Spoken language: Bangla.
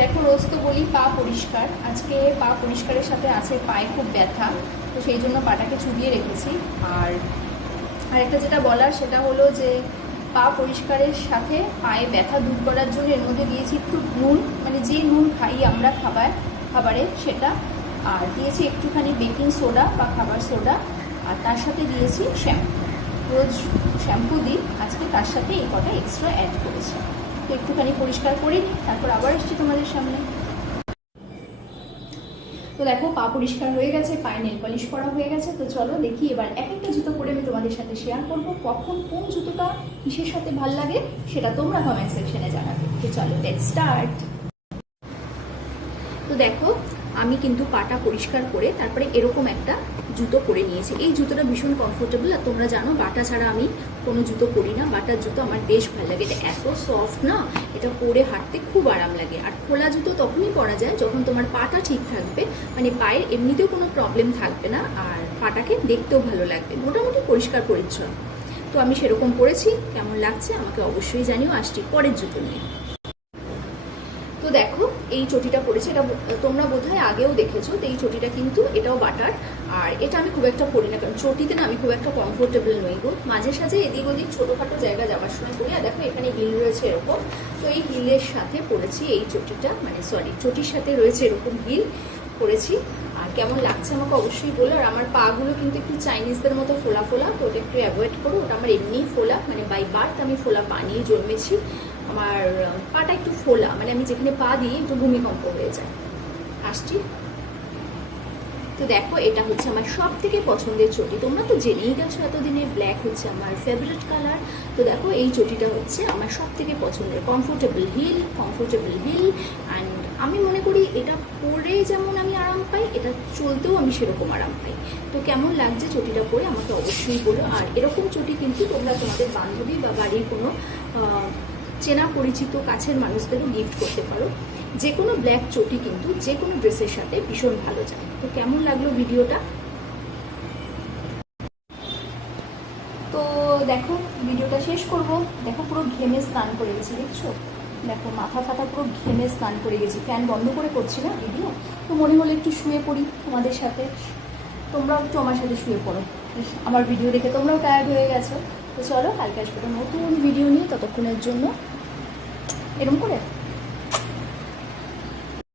দেখো রোজ তো বলি পা পরিষ্কার, আজকে পা পরিষ্কারের সাথে আছে পায়ে খুব ব্যথা, তো সেই জন্য পাটাকে চুবিয়ে রেখেছি। আর আরেকটা যেটা বলার সেটা হলো যে পা পরিষ্কারের সাথে পায়ে ব্যথা দূর করার জন্য এর মধ্যে দিয়েছি একটু নুন, মানে যে নুন খাই আমরা খাবারে সেটা, আর দিয়েছি একটুখানি বেকিং সোডা বা খাবার সোডা, আর তার সাথে দিয়েছি শ্যাম্পু। রোজ শ্যাম্পু দিই, আজকে তার সাথে এই কটা এক্সট্রা অ্যাড করেছি। তো একটুখানি পরিষ্কার করে নিই, তারপর আবার এসছি তোমাদের সামনে। তো দেখো পা পরিষ্কার হয়ে গেছে, পায়ে নেল পলিশ করা হয়ে গেছে। তো চলো দেখি এবার এক একটা জুতো পরে আমি তোমাদের সাথে শেয়ার করবো, কখন কোন জুতোটা কিসের সাথে ভাল লাগে সেটা তোমরা কমেন্ট সেকশনে জানাবে। তো চলো লেটস স্টার্ট। তো দেখো আমি কিন্তু পাটা পরিষ্কার করে তারপরে এরকম একটা জুতো পরে নিয়েছি। এই জুতোটা ভীষণ কমফোর্টেবল, আর তোমরা জানো বাটা ছাড়া আমি কোনো জুতো পরি না। বাটার জুতো আমার বেশ ভালো লাগে, এটা এত সফট না, এটা পরে হাঁটতে খুব আরাম লাগে। আর খোলা জুতো তখনই পরা যায় যখন তোমার পাটা ঠিক থাকবে, মানে পায়ের এমনিতেও কোনো প্রবলেম থাকবে না, আর পাটাকে দেখতেও ভালো লাগবে, মোটামুটি পরিষ্কার পরিচ্ছন্ন। তো আমি সেরকম পরেছি, কেমন লাগছে আমাকে অবশ্যই জানিও। আসছি পরের জুতো নিয়ে। তো দেখো এই চটিটা পরেছে, এটা তোমরা বোধহয় আগেও দেখেছো। তো এই চটিটা কিন্তু এটাও বাটার, আর এটা আমি খুব একটা পরি না, কারণ চটিতে না আমি খুব একটা কমফোর্টেবল নই গো। মাঝে সাঝে এদিক ওদিক ছোটোখাটো জায়গা যাওয়ার সময় পরি। আর দেখো এখানে হিল রয়েছে এরকম, তো এই হিলের সাথে পরেছি এই চটিটা, মানে সরি চটির সাথে রয়েছে এরকম হিল পরেছি। আর কেমন লাগছে আমাকে অবশ্যই বলো। আর আমার পাগুলো কিন্তু একটু চাইনিজদের মতো ফোলা ফোলা, তো ওটা একটু অ্যাভয়েড করো। ওটা আমার এমনিই ফোলা, মানে বাই বার্থ আমি ফোলা পা নিয়ে জন্মেছি। আমার পাটা একটু ফোলা, মানে আমি যেখানে পা দিই একটু ভূমিকম্প হয়ে যায়। আসছি। তো দেখো এটা হচ্ছে আমার সব থেকে পছন্দের চটি, তোমরা তো জেনেই গেছো এতদিনে ব্ল্যাক হচ্ছে আমার ফেভারিট কালার। তো দেখো এই চটিটা হচ্ছে আমার সব থেকে পছন্দের, কমফোর্টেবল হিল অ্যান্ড আমি মনে করি এটা পরে যেমন আমি আরাম পাই, এটা চলতেও আমি সেরকম আরাম পাই। তো কেমন লাগছে চটিটা পরে আমাকে অবশ্যই বলো। আর এরকম চটি কিন্তু তোমরা তোমাদের বান্ধবী বা বাড়ির কোনো চেনা পরিচিত কাছের মানুষদেরও গিফট করতে পারো। যে কোনো ব্ল্যাক চটি কিন্তু যে কোনো ড্রেসের সাথে ভীষণ ভালো যায়। তো কেমন লাগলো ভিডিওটা? তো দেখো ভিডিওটা শেষ করব। দেখো পুরো ঘেমে স্নান করে গেছি, দেখছো? দেখো মাথা ফাটা পুরো ঘেমে স্নান করে গেছি। ফ্যান বন্ধ করে করছি না ভিডিও, তো মনে হলো একটু শুয়ে পড়ি তোমাদের সাথে। তোমরাও একটু আমার সাথে শুয়ে পড়ো, আমার ভিডিও দেখে তোমরাও টায়ার্ড হয়ে গেছো। তো চলো কালকে আসবো নতুন ভিডিও নিয়ে, ততক্ষণের জন্য এরকম করে